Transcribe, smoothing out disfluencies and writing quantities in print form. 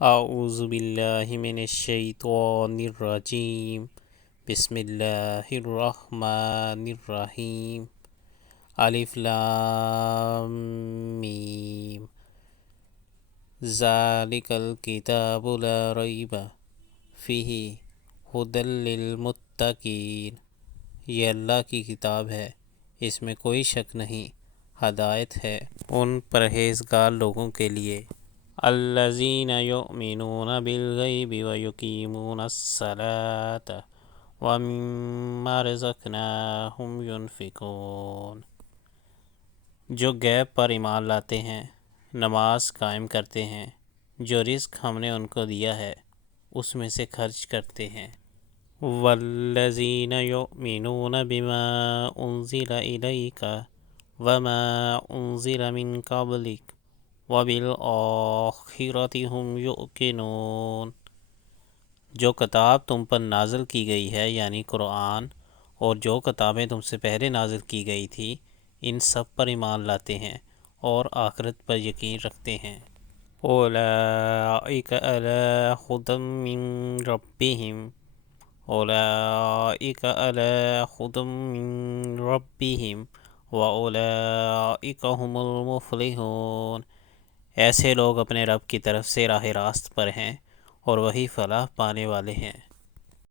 اعوذ باللہ من الشیطان الرجیم بسم اللہ الرحمن الرحیم الف لام میم ذالک الکتاب لا ریب فیہ ھدی للمتقین، یہ اللہ کی کتاب ہے، اس میں کوئی شک نہیں، ہدایت ہے ان پرہیزگار لوگوں کے لیے۔ الذین یؤمنون بالغیب ویقیمون الصلاۃ ومما رزقناہم ینفقون، جو غیب پر ایمان لاتے ہیں، نماز قائم کرتے ہیں، جو رزق ہم نے ان کو دیا ہے اس میں سے خرچ کرتے ہیں۔ والذین یؤمنون بما انزل الیک وما انزل من قبلک وبالآخرۃ ھم یوقنون، جو کتاب تم پر نازل کی گئی ہے یعنی قرآن، اور جو کتابیں تم سے پہلے نازل کی گئی تھی، ان سب پر ایمان لاتے ہیں اور آخرت پر یقین رکھتے ہیں۔ اولئک علی ھدی من ربہم اولئک علی ھدی من ربہم واولئک ھم المفلحون، ایسے لوگ اپنے رب کی طرف سے راہ راست پر ہیں اور وہی فلاح پانے والے ہیں۔